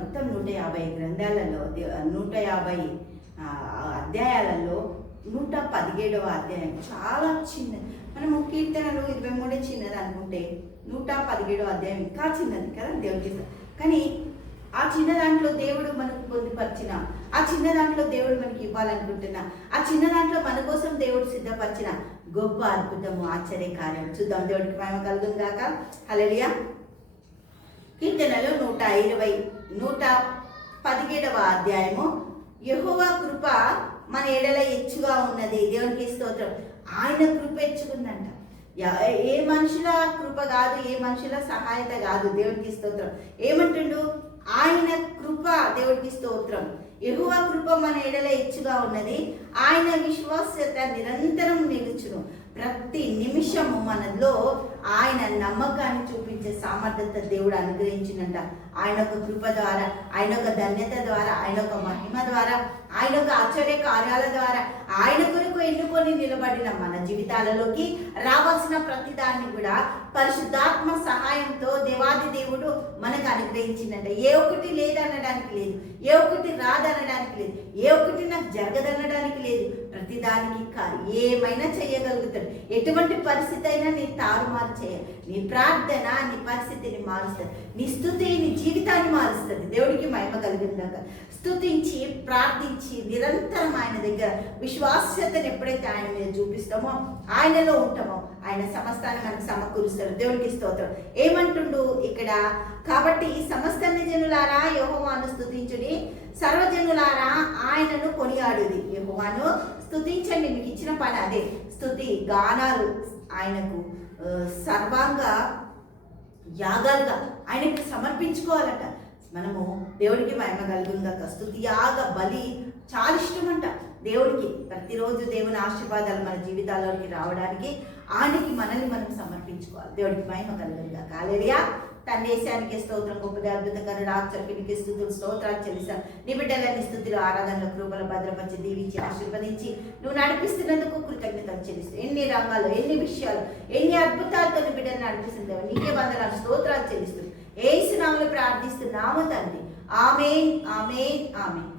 మొత్తం 150 గ్రంథాలలో 150 అధ్యాయాలలో 117వ అధ్యాయం చాలా చిన్నది. మనము కీర్తనలు 23 చిన్నది అనుకుంటే 117వ అధ్యాయం ఇంకా చిన్నది కదా దేవుడికి. కానీ ఆ చిన్న దాంట్లో దేవుడు మనకు పొందుపరిచిన, ఆ చిన్న దాంట్లో దేవుడు మనకి ఇవ్వాలనుకుంటున్నా, ఆ చిన్న దాంట్లో మన కోసం దేవుడు సిద్ధపరిచిన గొప్ప అద్భుతము ఆశ్చర్యకార్యం చూద్దాం. దేవుడికి మహిమ కలుగును గాక. హల్లెలూయా. కీర్తనలు 117వ అధ్యాయము. యెహోవా కృప మన ఎడల హెచ్చుగా ఉన్నది. దేవునికి స్తోత్రం. ఆయన కృప హెచ్చుకుందంట. ఏ మనుషుల కృప కాదు, ఏ మనుషుల సహాయత కాదు. దేవునికి స్తోత్రం. ఏమంటుండు? ఆయన కృప. దేవుడికి స్తోత్రం. యెహోవా కృప మన ఎడల హెచ్చుగా ఉన్నది. ఆయన విశ్వాస్యత నిరంతరం నిలుచును. ప్రతి నిమిషము మనలో ఆయన నమ్మకాన్ని చూపించే సామర్థ్యత దేవుడు అనుగ్రహించినంట. ఆయన ఒక కృప ద్వారా, ఆయన ఒక ధన్యత ద్వారా, ఆయన ఒక మహిమ ద్వారా, ఆయన ఒక ఆశ్చర్య కార్యాల ద్వారా, ఆయన కొరకు ఎన్నుకొని నిలబడిన మన జీవితాలలోకి రావాల్సిన ప్రతిదాన్ని కూడా పరిశుద్ధాత్మ సహాయంతో దేవాది దేవుడు మనకు అనుగ్రహించిందంట. ఏ ఒక్కటి లేదనడానికి లేదు, ఏ ఒక్కటి రాదనడానికి లేదు, ఏ ఒక్కటి నాకు జరగదనడానికి లేదు. ప్రతిదానికి ఏమైనా చేయగలుగుతాడు. ఎటువంటి పరిస్థితి అయినా నీ తారుమారు చేయాలి. నీ ప్రార్థన నీ పరిస్థితిని మారుస్తుంది. నీ స్తుతి నీ జీవితాన్ని మారుస్తుంది. దేవుడికి మహిమ కలిగిందాక స్తుతించి ప్రార్థించి నిరంతరం ఆయన దగ్గర విశ్వాస్యతను ఎప్పుడైతే ఆయన మీద చూపిస్తామో, ఆయనలో ఉంటామో, ఆయన సమస్తాన్ని మనకు సమకూరుస్తాడు. దేవుడికి స్తోత్రం. ఏమంటుండు ఇక్కడ? కాబట్టి సమస్త జనులారా యెహోవాను స్తుతించుడి, సర్వజనులారా ఆయనను కొనియాడుడి. యెహోవాను స్తుతించండి. మీకు ఇచ్చిన పని అదే, స్తుతి గానాలు ఆయనకు సర్వాంగ యాగాలుగా ఆయనకు సమర్పించుకోవాలట. మనము దేవుడికి మహిమ కలుగుందాక. స్తుతి యాగ బలి చాలా ఇష్టమంట దేవుడికి. ప్రతిరోజు దేవుని ఆశీర్వాదాలు మన జీవితాల్లోకి రావడానికి ఆయనకి మనల్ని మనం సమర్పించుకోవాలి. దేవుడికి మహిమ కలుగుందాక. హల్లెలూయా. తండ్రి యేసానికి స్తోత్రం. గొప్ప అద్భుతకరుడు ఆశ్చర్యనికి స్తుతులు స్తోత్రాలు చెల్లిస్తాను. నీ బిడ్డలని స్తుతులు ఆరాధనలో కృపలు భద్రపరిచి దీవించి ఆశీర్వదించి నువ్వు నడిపిస్తున్నందుకు కృతజ్ఞతలు చెల్లిస్తూ ఎన్ని రంగాల్లో ఎన్ని విషయాలు ఎన్ని అద్భుతాలతో నీ బిడ్డలు నడిపిస్తుందేవో నీకే వందనాలు స్తోత్రాలు చెల్లిస్తూ యేసు నామములో ప్రార్థిస్తున్నాము తండ్రి. ఆమేన్, ఆమేన్, ఆమేన్.